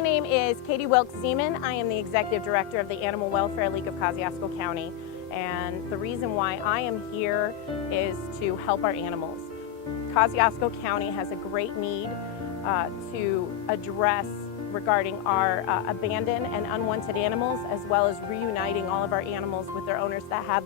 My name is Katie Wilkes-Zeman. I am the Executive Director of the Animal Welfare League of Kosciusko County. And the reason why I am here is to help our animals. Kosciusko County has a great need to address regarding our abandoned and unwanted animals, as well as reuniting all of our animals with their owners that have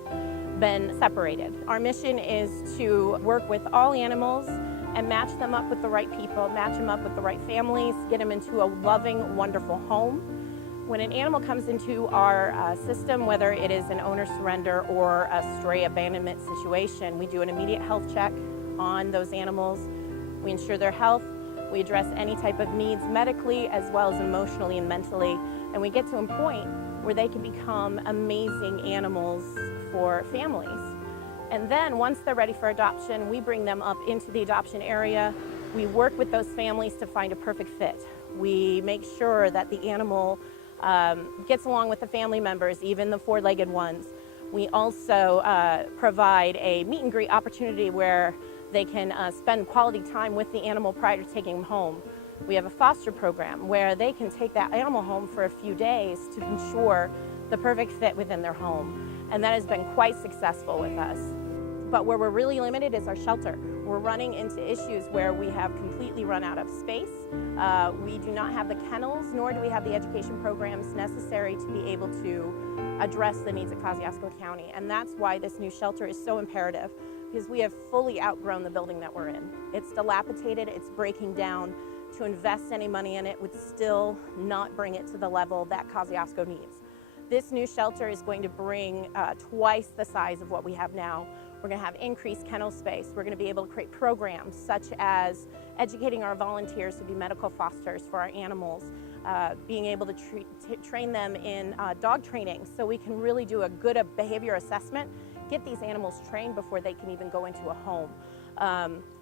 been separated. Our mission is to work with all animals and match them up with the right people, match them up with the right families, get them into a loving, wonderful home. When an animal comes into our system, whether it is an owner surrender or a stray abandonment situation, we do an immediate health check on those animals. We ensure their health. We address any type of needs medically as well as emotionally and mentally. And we get to a point where they can become amazing animals for families. And then once they're ready for adoption, we bring them up into the adoption area. We work with those families to find a perfect fit. We make sure that the animal gets along with the family members, even the four-legged ones. We also provide a meet and greet opportunity where they can spend quality time with the animal prior to taking them home. We have a foster program where they can take that animal home for a few days to ensure the perfect fit within their home. And that has been quite successful with us. But where we're really limited is our shelter. We're running into issues where we have completely run out of space. We do not have the kennels, nor do we have the education programs necessary to be able to address the needs of Kosciusko County. And that's why this new shelter is so imperative, because we have fully outgrown the building that we're in. It's dilapidated, it's breaking down. To invest any money in it would still not bring it to the level that Kosciusko needs. This new shelter is going to bring twice the size of what we have now. We're going to have increased kennel space. We're going to be able to create programs such as educating our volunteers to be medical fosters for our animals, being able to train them in dog training so we can really do a good behavior assessment, get these animals trained before they can even go into a home.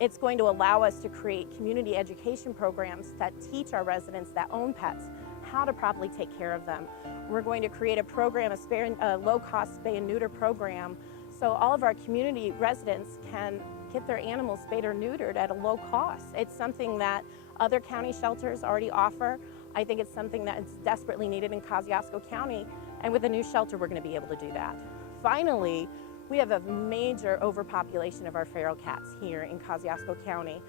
It's going to allow us to create community education programs that teach our residents that own pets how to properly take care of them. We're going to create a program, a low-cost spay and neuter program, so all of our community residents can get their animals spayed or neutered at a low cost. It's something that other county shelters already offer. I think it's something that is desperately needed in Kosciusko County, and with a new shelter, we're going to be able to do that. Finally, we have a major overpopulation of our feral cats here in Kosciusko County.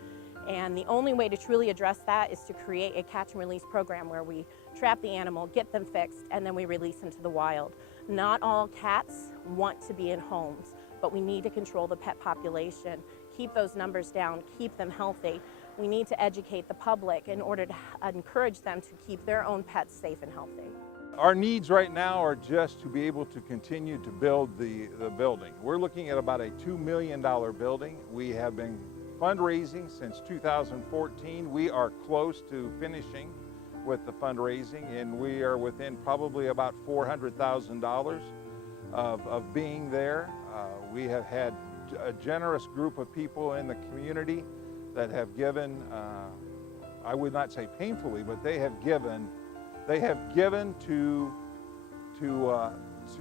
And the only way to truly address that is to create a catch and release program where we trap the animal, get them fixed, and then we release them to the wild. Not all cats want to be in homes, but we need to control the pet population, keep those numbers down, keep them healthy. We need to educate the public in order to encourage them to keep their own pets safe and healthy. Our needs right now are just to be able to continue to build the building. We're looking at about a $2 million building. We have been fundraising since 2014. We are close to finishing with the fundraising, and we are within probably about $400,000 of being there. We have had a generous group of people in the community that have given, I would not say painfully, but they have given to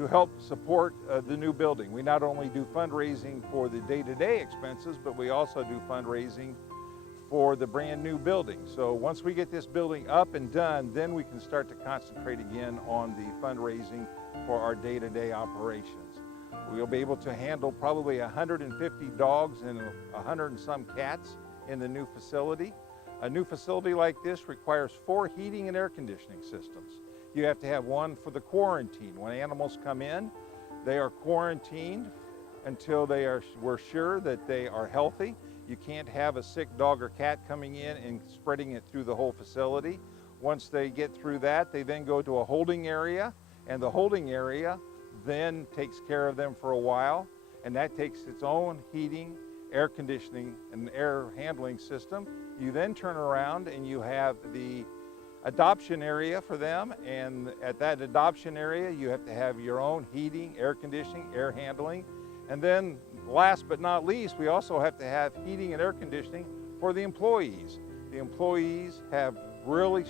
help support the new building. We not only do fundraising for the day-to-day expenses, but we also do fundraising for the brand new building. So once we get this building up and done, then we can start to concentrate again on the fundraising for our day-to-day operations. We'll be able to handle probably 150 dogs and 100 and some cats in the new facility. A new facility like this requires 4 heating and air conditioning systems. You have to have one for the quarantine. When animals come in, they are quarantined until we're sure that they are healthy. You can't have a sick dog or cat coming in and spreading it through the whole facility. Once they get through that, they then go to a holding area, and the holding area then takes care of them for a while, and that takes its own heating, air conditioning, and air handling system. You then turn around and you have the adoption area for them, and at that adoption area you have to have your own heating, air conditioning, air handling, and then last but not least, we also have to have heating and air conditioning for the employees. The employees have really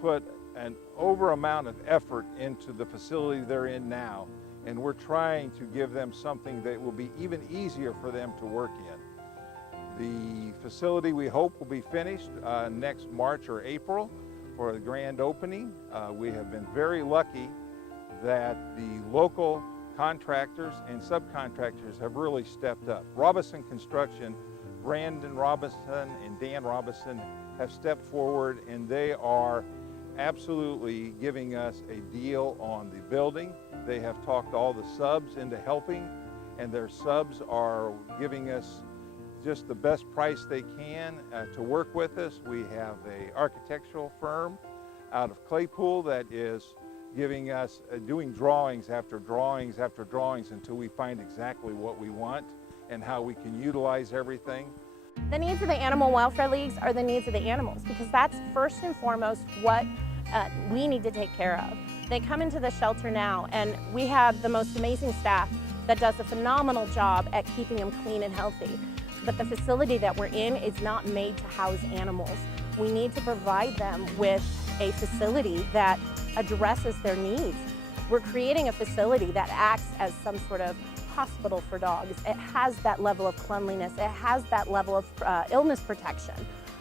put an over amount of effort into the facility they're in now, and we're trying to give them something that will be even easier for them to work in. The facility we hope will be finished next March or April. for the grand opening. We have been very lucky that the local contractors and subcontractors have really stepped up. Robinson Construction, Brandon Robinson and Dan Robinson have stepped forward, and they are absolutely giving us a deal on the building. They have talked all the subs into helping, and their subs are giving us just the best price they can to work with us. We have an architectural firm out of Claypool that is giving us, doing drawings after drawings after drawings until we find exactly what we want and how we can utilize everything. The needs of the animal welfare leagues are the needs of the animals, because that's first and foremost what we need to take care of. They come into the shelter now, and we have the most amazing staff that does a phenomenal job at keeping them clean and healthy. But the facility that we're in is not made to house animals. We need to provide them with a facility that addresses their needs. We're creating a facility that acts as some sort of hospital for dogs. It has that level of cleanliness. It has that level of illness protection.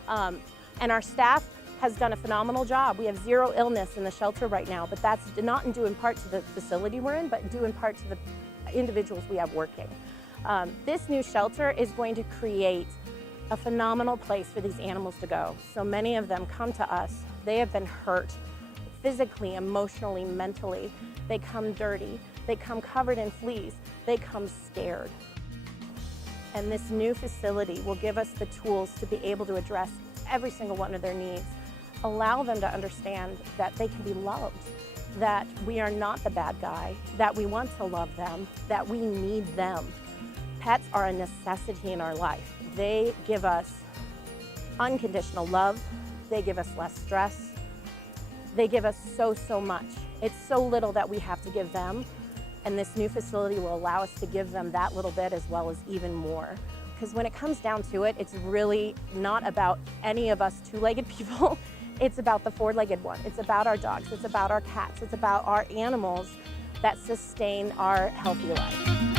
And our staff has done a phenomenal job. We have 0 illness in the shelter right now, but that's not due in part to the facility we're in, but due in part to the individuals we have working. This new shelter is going to create a phenomenal place for these animals to go. So many of them come to us. They have been hurt physically, emotionally, mentally. They come dirty. They come covered in fleas. They come scared. And this new facility will give us the tools to be able to address every single one of their needs, allow them to understand that they can be loved, that we are not the bad guy, that we want to love them, that we need them. Pets are a necessity in our life. They give us unconditional love. They give us less stress. They give us so much. It's so little that we have to give them, and this new facility will allow us to give them that little bit as well as even more. Because when it comes down to it, it's really not about any of us two-legged people. It's about the four-legged one. It's about our dogs. It's about our cats. It's about our animals that sustain our healthy life.